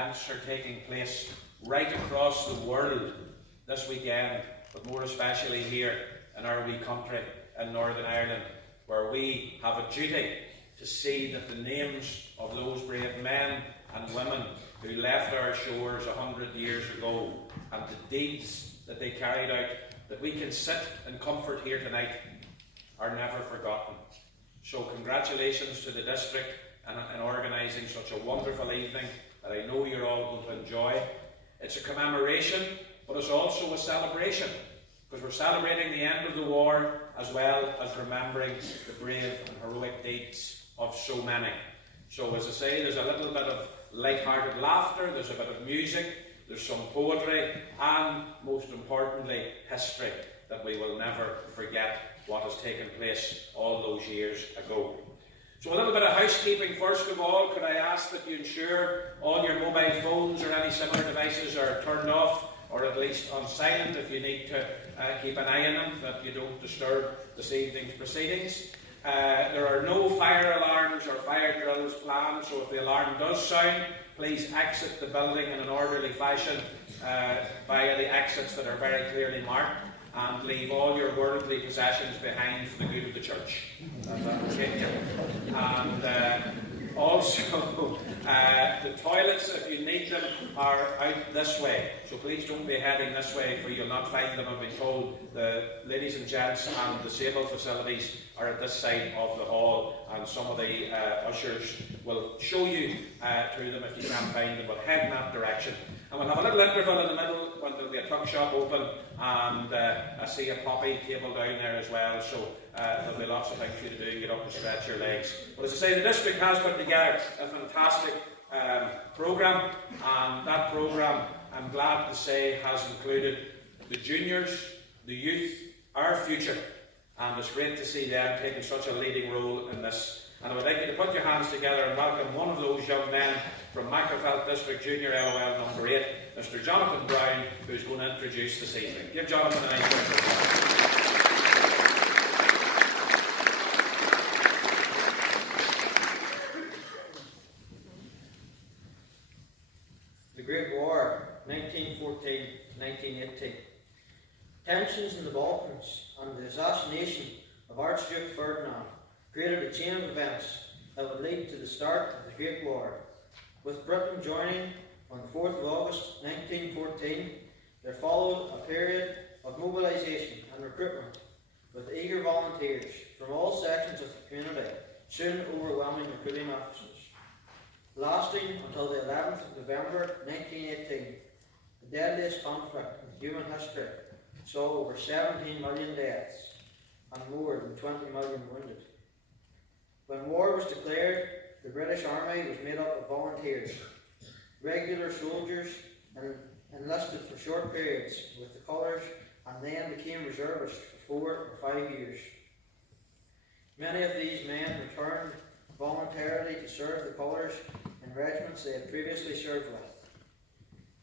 Events are taking place right across the world this weekend, but more especially here in our wee country in Northern Ireland, where we have a duty to see that the names of those brave men and women who left our shores 100 years ago and the deeds that they carried out, that we can sit in comfort here tonight, are never forgotten. So congratulations to the district in organising such a wonderful evening that I know you're all going to enjoy. It's a commemoration, but it's also a celebration, because we're celebrating the end of the war as well as remembering the brave and heroic deeds of so many. So as I say, there's a little bit of light-hearted laughter, there's a bit of music, there's some poetry, and most importantly, history, that we will never forget what has taken place all those years ago. So a little bit of housekeeping first of all. Could I ask that you ensure all your mobile phones or any similar devices are turned off, or at least on silent if you need to keep an eye on them, that you don't disturb this evening's proceedings. There are no fire alarms or fire drills planned, so if the alarm does sound, please exit the building in an orderly fashion via the exits that are very clearly marked, and leave all your worldly possessions behind for the good of the church. Okay. And also, the toilets, if you need them, are out this way. So please don't be heading this way, for you'll not find them. I've been told the ladies and gents and disabled facilities are at this side of the hall, and some of the ushers will show you through them if you can't find them, but head in that direction. And we'll have a little interval in the middle when there'll be a tuck shop open, and I see a poppy table down there as well, so there'll be lots of things for you to do, get up and stretch your legs. But as I say, the district has put together a fantastic programme, and that programme, I'm glad to say, has included the juniors, the youth, our future, and it's great to see them taking such a leading role in this. And I would like you to put your hands together and welcome one of those young men from Magherafelt District Junior LOL number 8, Mr. Jonathan Brown, who's going to introduce this evening. Give Jonathan a nice round. The Great War, 1914-1918. Tensions in the Balkans and the assassination of Archduke Ferdinand created a chain of events that would lead to the start of the Great War. With Britain joining on the 4th of August 1914, there followed a period of mobilisation and recruitment, with eager volunteers from all sections of the community soon overwhelming recruiting officers. Lasting until the 11th of November 1918, the deadliest conflict in human history saw over 17 million deaths and more than 20 million wounded. When war was declared, the British Army was made up of volunteers, regular soldiers, and enlisted for short periods with the colours, and then became reservists for 4 or 5 years. Many of these men returned voluntarily to serve the colours in regiments they had previously served with.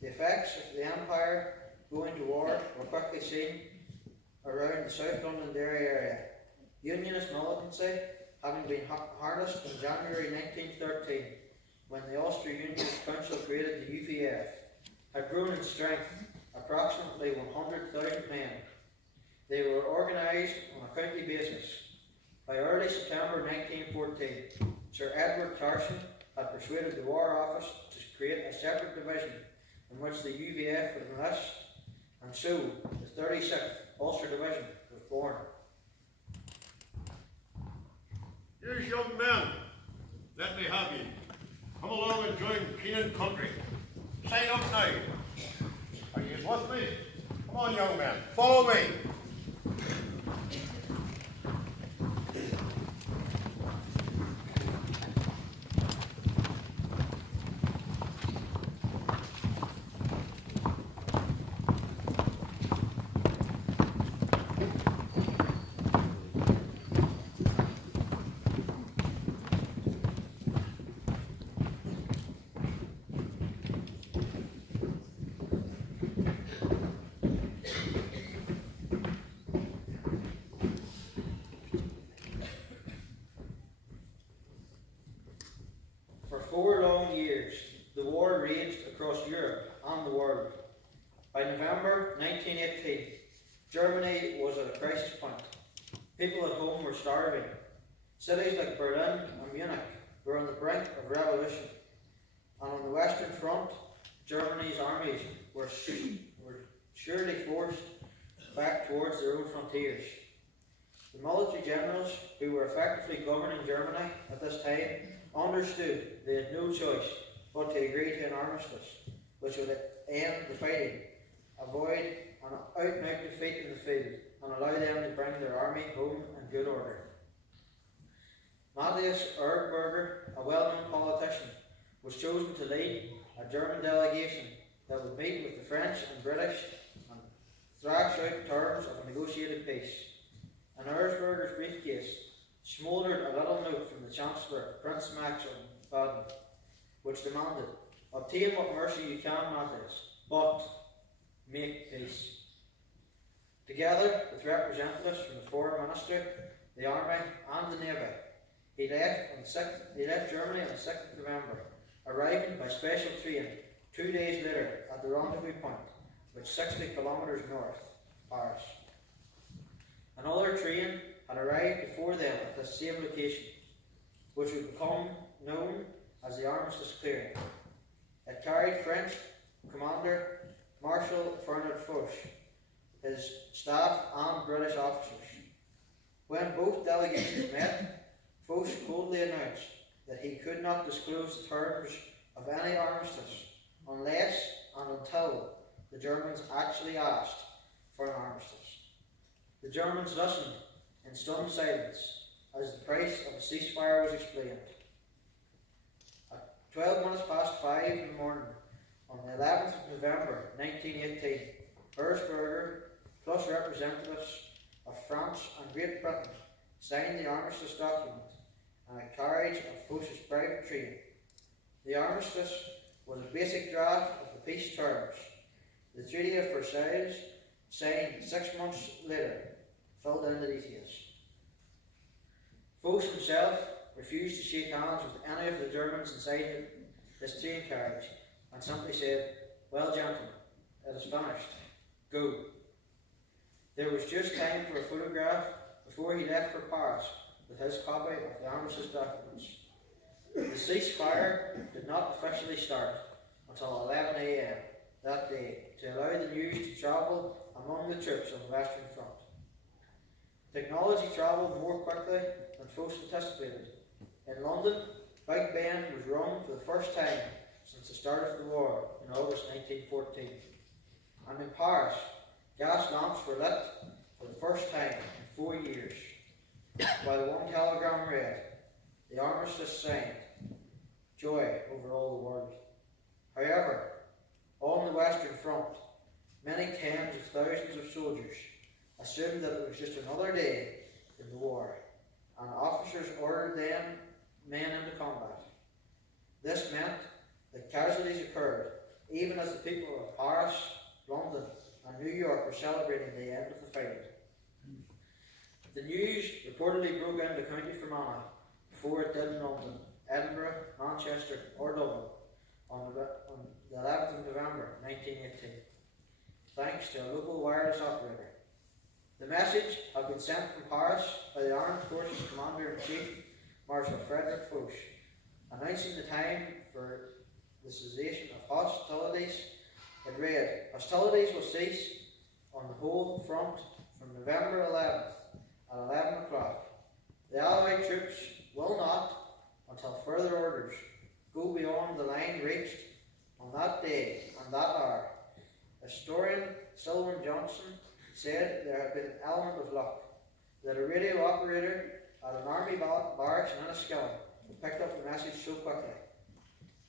The effects of the Empire going to war were quickly seen around the South London Derry area. Unionist militancy, having been harnessed in January 1913, when the Austro-Unionist Council created the UVF, had grown in strength, approximately 100,000 men. They were organised on a county basis. By early September 1914, Sir Edward Tarson had persuaded the War Office to create a separate division in which the UVF would enlist, and so the 36th Ulster Division was born. Here's young men, let me have you. Come along and join Keenan Country. Sign up now. Are you with me? Come on, young men, follow me. across Europe and the world. By November 1918, Germany was at a crisis point. People at home were starving. Cities like Berlin and Munich were on the brink of revolution. And on the Western Front, Germany's armies were surely forced back towards their own frontiers. The military generals who were effectively governing Germany at this time understood they had no choice but to agree to an armistice, which would end the fighting, avoid an out-and-out defeat in the field, and allow them to bring their army home in good order. Matthias Erdberger, a well-known politician, was chosen to lead a German delegation that would meet with the French and British and thrash out terms of a negotiated peace. In Erdberger's briefcase smouldered a little note from the Chancellor, Prince Max of Baden, which demanded, "Obtain what mercy you can, Matthias, but make peace." Together with representatives from the Foreign Ministry, the Army and the Navy, he left Germany on the 6th of November, arriving by special train 2 days later at the rendezvous point, which 60 kilometres north of Paris. Another train had arrived before them at the same location, which would become known as the Armistice Clearing. It carried French Commander Marshal Ferdinand Foch, his staff and British officers. When both delegations met, Foch coldly announced that he could not disclose the terms of any armistice unless and until the Germans actually asked for an armistice. The Germans listened in stunned silence as the price of a ceasefire was explained. At 12 minutes past 5 in the morning, on the 11th of November 1918, Erdberger plus representatives of France and Great Britain signed the armistice document in a carriage of Foch's private train. The armistice was a basic draft of the peace terms. The Treaty of Versailles, signed 6 months later, filled in the details. Foch himself refused to shake hands with any of the Germans inside his train carriage and simply said, "Well, gentlemen, it is finished. Go." There was just time for a photograph before he left for Paris with his copy of the armistice documents. The ceasefire did not officially start until 11 a.m. that day to allow the news to travel among the troops on the Western Front. Technology travelled more quickly than Foch anticipated. In London, Big Ben was rung for the first time since the start of the war in August 1914. And in Paris, gas lamps were lit for the first time in 4 years, while one telegram read, "The armistice signed. Joy over all the world." However, on the Western Front, many tens of thousands of soldiers assumed that it was just another day in the war, and officers ordered men into combat. This meant that casualties occurred even as the people of Paris, London and New York were celebrating the end of the fighting. The news reportedly broke into County Fermanagh before it did in London, Edinburgh, Manchester or Dublin on the 11th of November 1918, thanks to a local wireless operator. The message had been sent from Paris by the Armed Forces Commander-in-Chief, Marshal Frederick Foch, announcing the time for the cessation of hostilities. It read, "Hostilities will cease on the whole front from November 11th at 11 o'clock. The Allied troops will not, until further orders, go beyond the line reached on that day and that hour." Historian Sylvan Johnson said there had been an element of luck, that a radio operator at an army barracks in Enniskillen had picked up the message so quickly.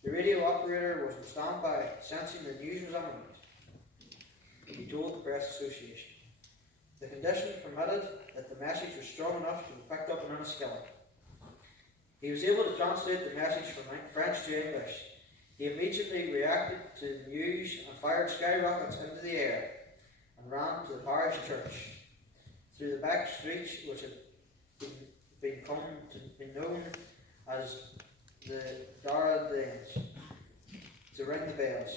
The radio operator was on standby, sensing the news was imminent. He told the Press Association. The conditions permitted that the message was strong enough to be picked up in Enniskillen. He was able to translate the message from French to English. He immediately reacted to the news and fired skyrockets into the air and ran to the parish church through the back streets, which had become to be known as the Dara Danes, to ring the bells.